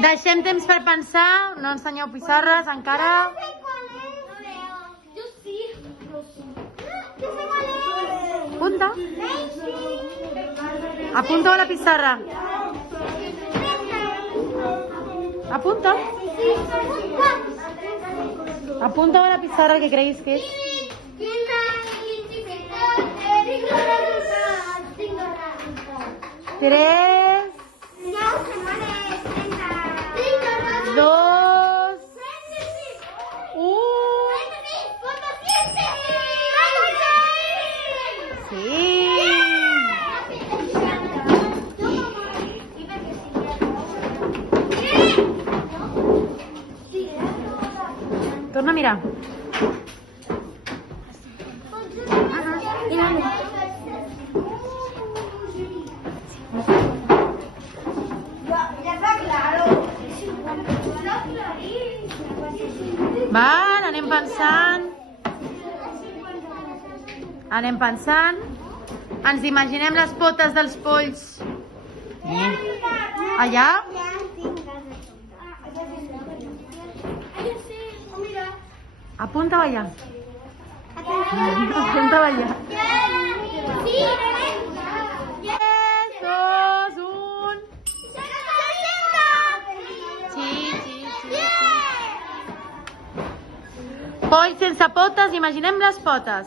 Deixem temps per pensar, no ensenyeu pissarres encara. Yo sí. Apunta. Apunta a la pissarra. Apunta. Apunta a la pissarra que creguis que és. 3, 2, 1. Sí. Torna a mirar. Va, anem pensant. Anem pensant. Ens imaginem les potes dels polls. Allà? Apunta allà. Apunta allà. 3, 2, 1. Sí. Polls sense potes, imaginem les potes.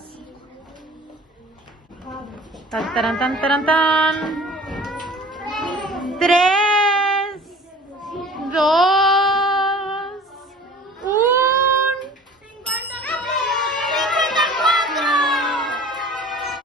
Tan. 3, 2,